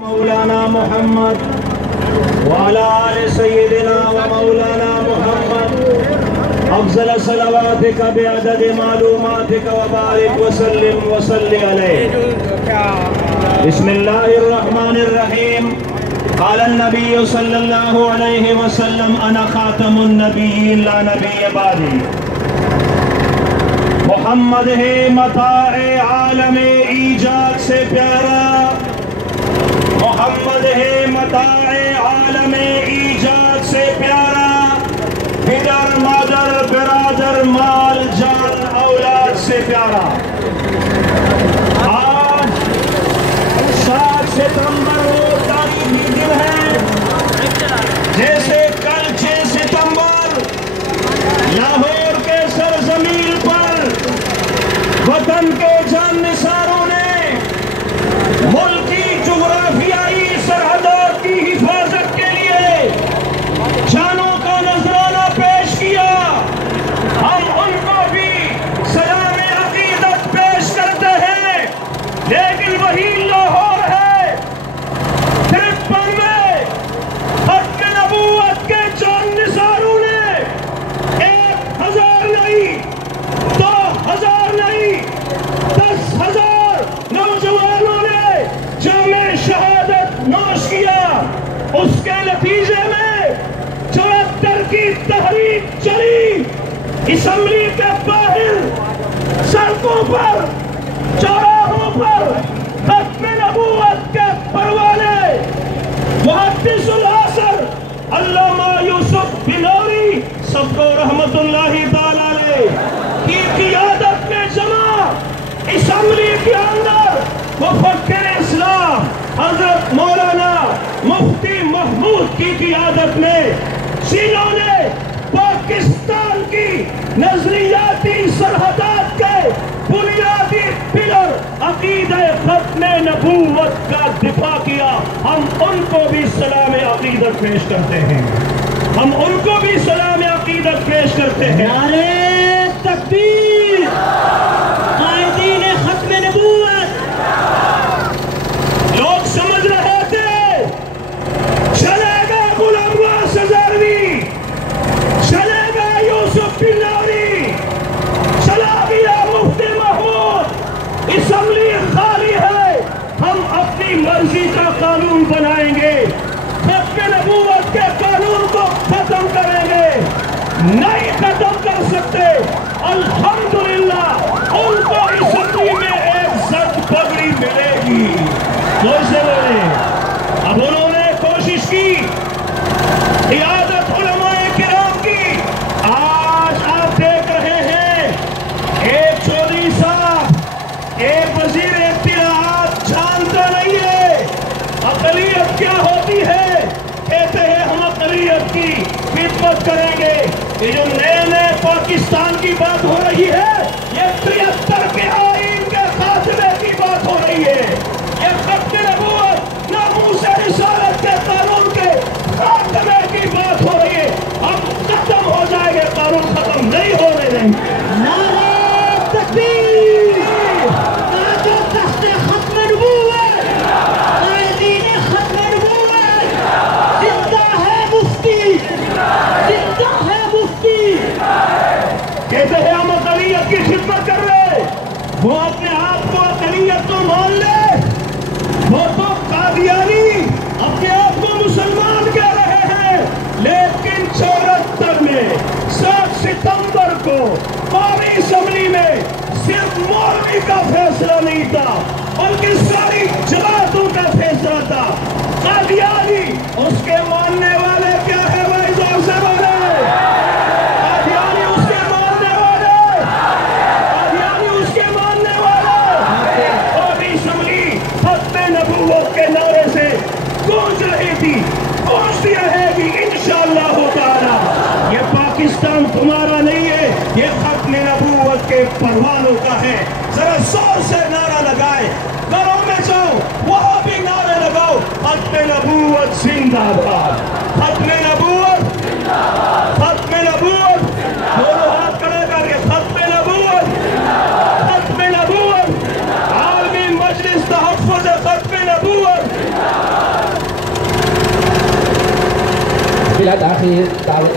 مولانا محمد وعلى آل سيدنا ومولانا محمد افضل صلواتك بعدد معلوماتك وبارك وسلم وصل عليه. بسم الله الرحمن الرحيم. قال النبي صلى الله عليه وسلم انا خاتم النبيين لا نبي بعدي. محمد ہے متاع عالم ایجاد سے پیارا، محمد ہے متاع عالم ایجاد سے پیارا، پدر مادر برادر مال جان اولاد سے پیارا. آج 7 ستمبر وہ تاریخی دن ہے جیسے کل 6 ستمبر لاہور کے سرزمین پر وطن کے جان نثاروں نے ملک کی جغرافیائی سرحدات کی حفاظت کے لیے جانوں کا نذرانہ پیش کیا. ہم ان کو بھی سلام عقیدت پیش کرتے ہیں، لیکن وہی لاہور ہے 53 میں ختم نبوت کے جان نثاروں نے 1000 نہیں، 2000 نہیں، 10,000 نوجوانوں نے جامع شہادت نوش کیا. اس کے نتیجے میں 74 کی تحریک چلی. اسمبلی کے باہر سڑکوں پر چوراہوں پر ختم نبوت کے پروانے محدث العصر علامہ یوسف بنوری سب کو رحمت اللہ تعالی علیہ کی قیادت میں جمع اسمبلی کے اندر مفکر اسلام حضرت مولانا مفتی محمود کی قیادت میں جنہوں نے پاکستان کی نظریاتی سرحدات کے بنیادی پلر عقیدہ ختم نبوت کا دفاع کیا، ہم ان کو بھی سلام عقیدت پیش کرتے ہیں. ہم ان کو بھی سلام عقیدت پیش کرتے ہیں. نعرہ تکبیر، قائدین ختم نبوت. لوگ سمجھ رہے تھے چلے گا غلام غوث ہزاروی، چلے گا یوسف بنوری، چلا گیا مفتی محمود، اسمبلی خالی ہے، ہم اپنی مرضی کا قانون بنائیں گے، ختم نبوت کے قانون کو ختم کریں گے. نہیں ختم کر سکتے. الحمدللہ ان کو اسمبلی میں ایک زرد پگڑی ملے گی. زور سے بولیں. اب انہوں نے کوشش کی، قیادت علماء کرام کی. آج آپ دیکھ رہے ہیں ایک چودھری صاحب، ایک وزیر اطلاعات جانتا نہیں ہے اقلیت کیا ہوتی ہے. کہتے ہیں ہم اقلیت کی خدمت کریں گے. یہ جو نئے نئے پاکستان کی بات ہو رہی ہے، یہ 73 کے آئین کے خاتمے کی بات ہو رہی ہے. یہ ختم نبوت ناموس رسالت کے قانون کے خاتمے کی بات ہو رہی ہے. اب ختم ہو جائے گے، قانون ختم نہیں ہونے دیں گے. نعرہ تکبیر، تاج و تخت ختم نبوت، قائدین ختم نبوت. زندہ ہے مفتی، زندہ ہے مفتی. کہتے ہیں ہم اقلیت کی خدمت کر رہے، وہ اپنے آپ کو اقلیت تو مان لے، وہ تو قادیانی اپنے آپ کو مسلمان کہہ رہے ہیں. لیکن 74 میں 7 ستمبر کو قومی اسمبلی میں صرف مولوی کا فیصلہ نہیں تھا بلکہ ساری جماعتوں کا فیصلہ تھا. قادیانی اس کے ماننے والے کیا ہے بھائی؟ زور سے بولے. قادیانی اس کے ماننے والے، قادیانی اس کے ماننے والے. قومی اسمبلی ختم نبوت کے نعرے سے گونج رہی تھی، گونجتی رہے گی انشاءاللہ تعالی. یہ پاکستان تمہارا نہیں ہے، یہ ختم نبوت کے پروانوں کا ہے. ذرا زور سے نعرہ لگائے، گھروں میں جاؤ وہاں بھی نعرے لگاؤ، ختم نبوت زندہ باد، ختم نبوت، ختم نبوت. دونوں ہاتھ کھڑے کر کے ختم نبوت، ختم نبوت. عالمی مجلس تحفظ ختم نبوت. بلا تاخیر دعوت